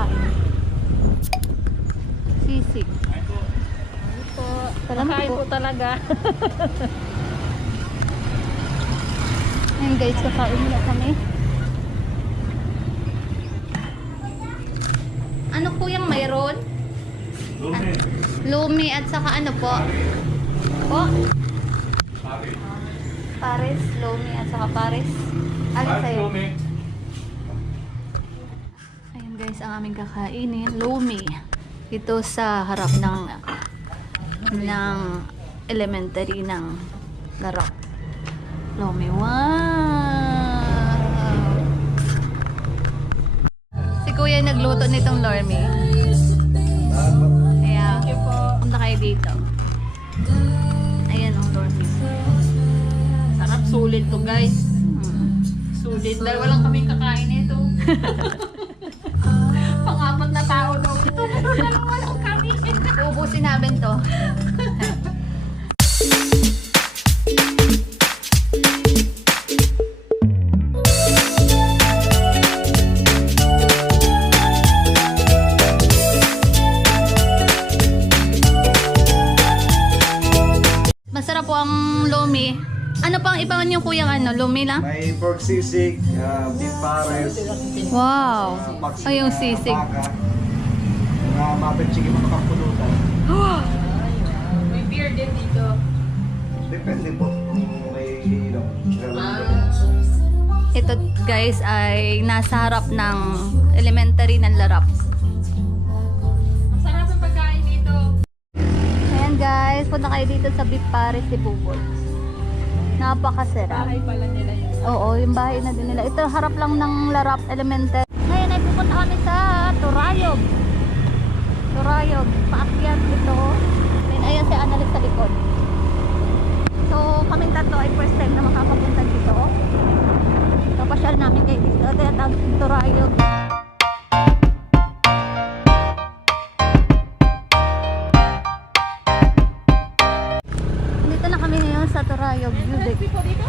kakain. Sisig. Po. Salamat Makain po. po talaga. Ayan guys, kakain muna kami. Ano po yung mayroon? Lumi. Lumi at saka ano po? Po? Pares, lumi at saka pares. Alin sa'yo? Lumi. Ayan guys, ang aming kakainin. Lumi. Ito sa harap ng elementary ng Larap. Lumi. Wow! Si Kuya nagluto nitong Lumi. Kaya, Thank you po. punta kayo dito. Ayan ang Lumi. Sarap, sulit to guys. Hmm. Sulit. Dahil walang kaming kakain nito. Pang-apat na tao daw ito. Walang kami. Uubusin namin to. Masarap po ang lomi. Ano pang iba yung kuyang ano? Lomi lang? May pork sisig, beef pares, Wow! paksi Ay, yung na sisig. baka, mutton chicken na makapulutan. May beer din dito. Depende po kung may ilaw. Ito guys ay nasa harap ng elementary ng Larap. Masarap ang pagkain dito. Ayan guys, punta kayo dito sa Beef Pares ni Bubol. Napakasarap. Bahay pala nila yun. Oo, yung bahay na din nila. Ito harap lang ng Larap Elementary. Ngayon ay pupunta kami sa Turayog. Turayog, paakyat ito. Then ayan si Annalise sa likod. So kaming tatlo ay first time na makakapunta dito. So pasyal namin kayo dito. Kaya tawag Turayog. Dito na kami ngayon sa Turayog View Deck. Dito dito?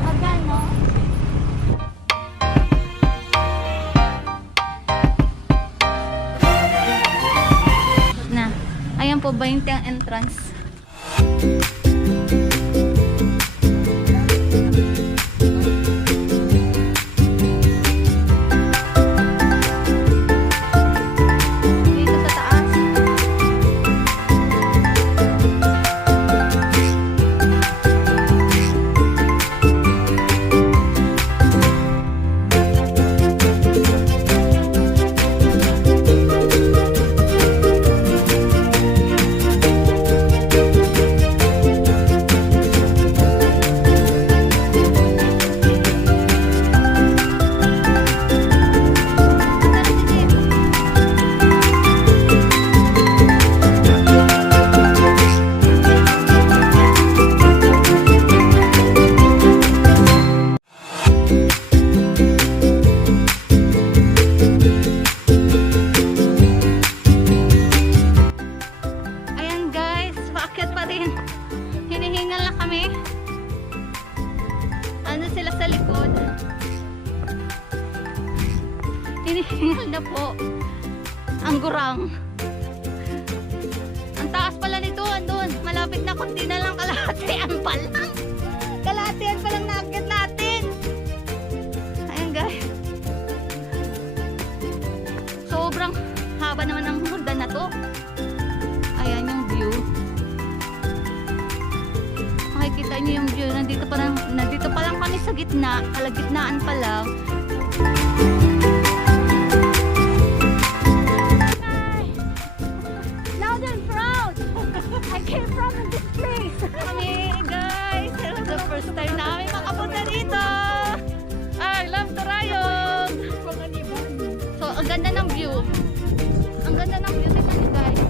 Magkano? Na. Ayan po 20 ang entrance. Dito sa taas. Ayan guys, paakyat pa rin. Hinihingal na kami. Ano sila sa likod? Hinihingal na po. Ang gurang. Ang taas pala nito, andun. Malapit na, kunti na lang, kalahatean pa lang. Kalahatean pa lang naakyat natin. Ayan guys. Sobrang haba naman ang hagdan na to. Ayan yung view. Makikita niyo yung view. Nandito pa lang kami sa gitna. Kalagitnaan pa lang. Loud and proud! I came from this place! Kami guys! This is the first time namin makapunta dito! I love Turayog! So, ang ganda ng view. Ang ganda ng view. Tingnan niyo guys.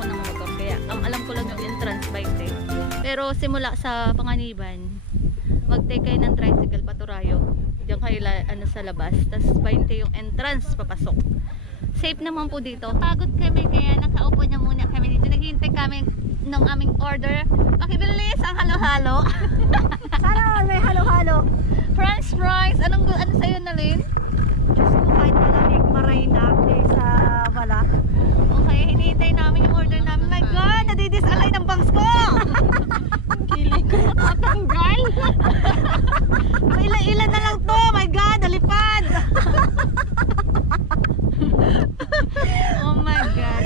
ako ng motor. Kaya ang alam ko lang yung entrance by train. Pero simula sa Panganiban, mag-take kayo ng tricycle Paturayog. Diyan kayo sa labas. Tapos 20 yung entrance papasok. Safe naman po dito. Pagod kami kaya nakaupo na muna kami dito. Naghihintay kami ng aming order. Pakibilis ang halo-halo. Sana may halo-halo. French fries. Ano sa'yo na Lynn? Diyos ko, kahit malamig marina sa wala. Okay, hinihintay namin yung order namin. My God, nadidisalay ng bangs ko! Kilig ko matanggal. Ilan na lang to! My God, nalipad! Oh my God.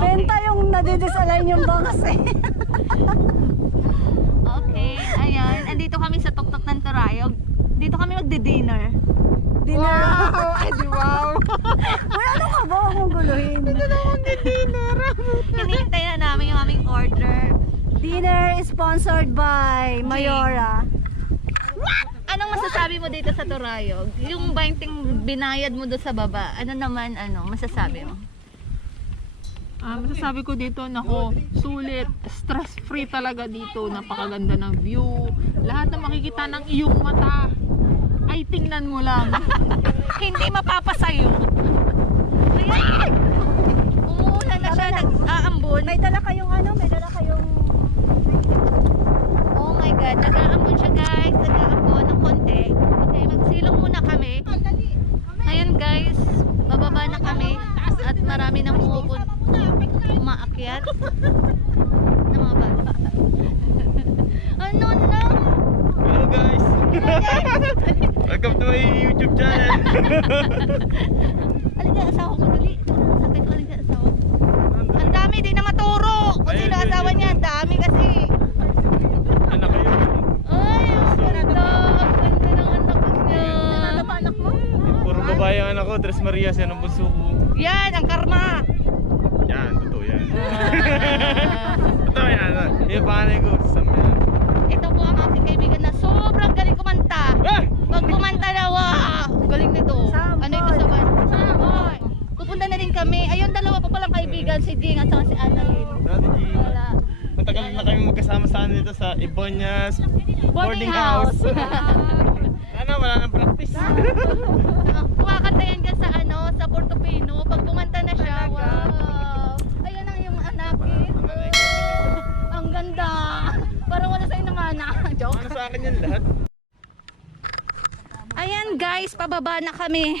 Benta yung nadidisalign yung bangas eh. Okay, ayan. Andito kami sa tuktok ng Turayog. Dito kami magdi-dinner. Dinner. Wow! Ay, di wow! Uy, ano ka ba? Huwag mong guluhin. Hinihintay na namin yung aming order. Dinner is sponsored by Mayora. Anong masasabi mo dito sa Turayog? Yung 20 binayad mo doon sa baba, ano naman, masasabi mo? Masasabi ko dito, nako, sulit, stress-free talaga dito, napakaganda ng view, lahat na makikita ng iyong mata, ay tingnan mo lang. Hindi mapapasayo. Ayan! Umuulan na siya, nag-aambon. May dala kayong Oh my God, nag-aambon siya guys, nag-aambon ng konti. Okay, magsilong muna kami. Ayan guys, bababa na kami at marami nang umaakyat na mga bata. Ano na? Hello guys! Welcome to my YouTube channel! Alin asawa ko dali. Sakit ko alin asawa. Ang dami, di na maturo. Kung sino asawa niya, ang dami kasi. Anak kayo? Ay, ang ganda. Ang ganda ng anak niya. Ano ba anak mo? Puro babae ang anak ko, Tres Marias, yan ang bunso ko. Yan, ang karma. Yan, totoo yan. Totoo yan. Yung panganay ko, Sam yan. Ito po ang aking kaibigan na sobrang galing kumanta. Ah! Pag kumanta na, wow! Galing nito. Ano ito sa ban? Samboy! Pupunta na rin kami. Ayun, dalawa pa palang kaibigan. Si Jing at saka si Annalyn. Dati G, Wala. matagal na kami magkasama sa dito sa Ibonias Boarding house. Sana wala nang practice. Kumakanta yan dyan sa sa Portofino. Pag kumanta na siya, wow! Ayan ang yung anak. Ang ganda. Parang wala sa'yo ng anak. Joke. Ano sa akin yan lahat? Ayan guys, pababa na kami.